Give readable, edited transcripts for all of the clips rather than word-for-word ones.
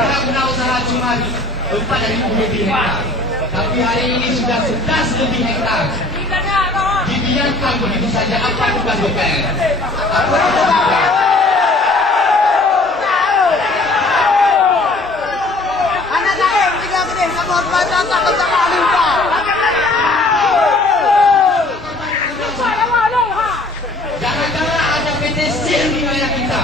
mitra guna usaha cuma 4.000 hektar, tapi hari ini sudah 11 lebih hektar dibiarkan begitu saja. Apa tugas BPN? Apa tugas BPN? Anak saya tiga gede, kamu harus baca takut sama Alimba. Jangan-jangan ada PT SIR di wilayah kita.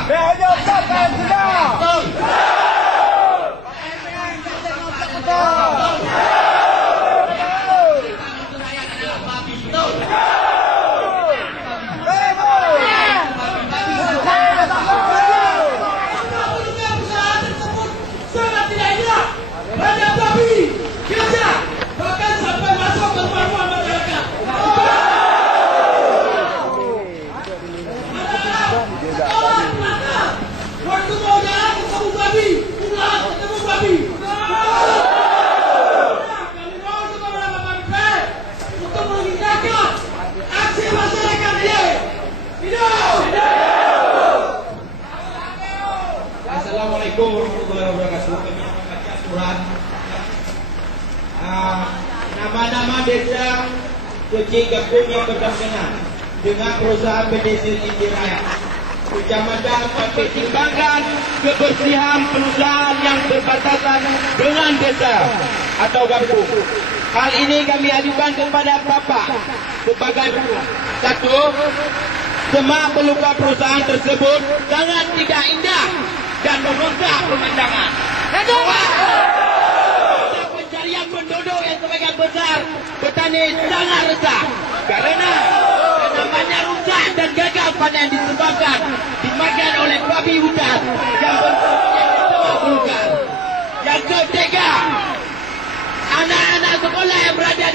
Assalamualaikum warahmatullahi wabarakatuh. Kami membaca surat nama-nama desa Kecil Gabung yang berdasarkan dengan perusahaan PT SIR Indiraya, Kecamatan mempertimbangkan kebersihan perusahaan yang berbatasan dengan desa atau kampung. Hal ini kami ajukan kepada Bapak sebagai satu, semak belukar perusahaan tersebut sangat tidak indah dan merusak pemandangan. Kedua, pencarian penduduk yang sebagian besar petani sangat resah karena tanamannya rusak dan gagal panen disebabkan dimakan oleh babi hutan yang semak belukar. Yang ketiga, anak-anak sekolah yang berada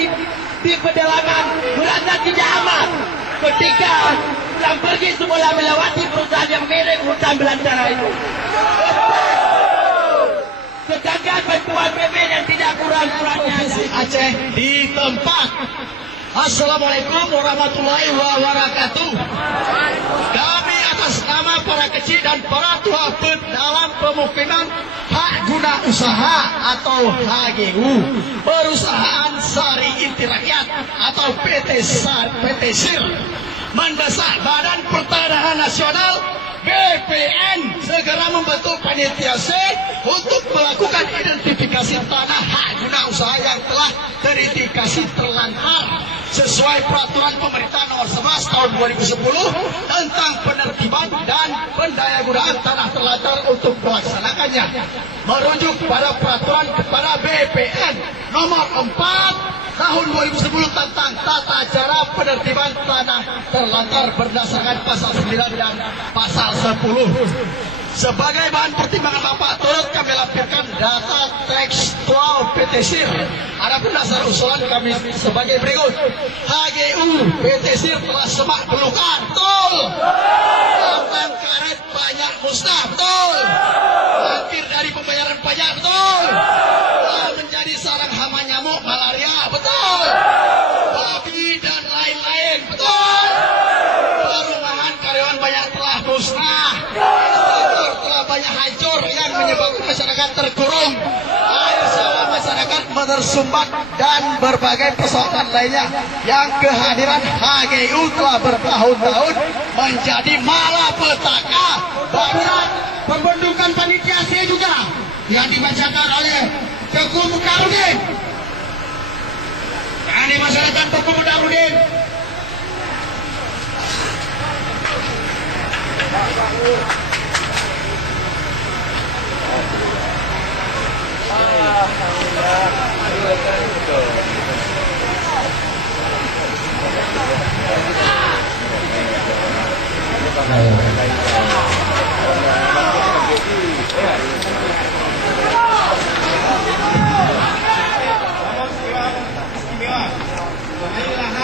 di pedalaman merasa tidak aman ketika pulang pergi sekolah melewati perusahaan yang mirip hutan belantara itu. Sedangkan bantuan BPN yang tidak kurang-kurangnya Aceh di tempat. Assalamualaikum warahmatullahi wabarakatuh. Kami atas nama para kecil dan para tua dalam pemukiman hak guna usaha atau HGU, Perusahaan Sari Inti Rakyat atau PT SIR, mendesak Badan Pertanahan Nasional BPN segera membentuk panitia C untuk melakukan identifikasi tanah hak guna usaha yang telah terindikasi terlantar sesuai peraturan pemerintah nomor 11 tahun 2010 tentang penertiban dan pendayagunaan tanah terlantar untuk melaksanakannya, merujuk pada peraturan kepada BPN nomor 4 tahun 2010 tentang tata cara penertiban tanah terlantar berdasarkan pasal 9 dan pasal 10. Sebagai bahan pertimbangan Bapak, turut kami lampirkan data tekstual PT SIR. Adapun dasar usulan kami sebagai berikut. HGU PT SIR telah semak belukar, betul. Tambang karet banyak musnah, betul. Akhir dari pembayaran pajak, betul. Telah menjadi sarang hama nyamuk malaria, betul. Babi dan lain-lain, betul. Perumahan karyawan banyak telah musnah. Telah banyak hancur yang menyebabkan masyarakat terkurung, air sawah masyarakat menersumbat dan berbagai persoalan lainnya yang kehadiran HGU telah bertahun-tahun menjadi malapetaka. Banyak pembentukan panitia C juga yang dibacakan oleh Teguh Mukarudin. Kami masyarakat Teguh Mukarudin.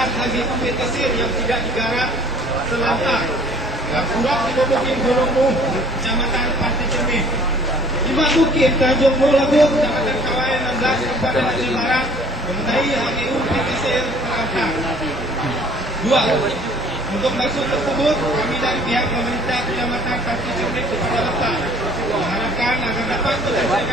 Bagi PT SIR yang tidak digarap terlantar yang kurang di Bukit Gunung, Kecamatan Pantai Cermin, 5 Bukit Tanjung Mulabu, Kecamatan Kawayan 16, Kabupaten Aceh Barat, mengenai HGU PT SIR terlantar. 2. Untuk maksud tersebut, kami dari pihak pemerintah Kecamatan Pantai Cermin kepada Bapak mengharapkan agar dapat menyelesaikan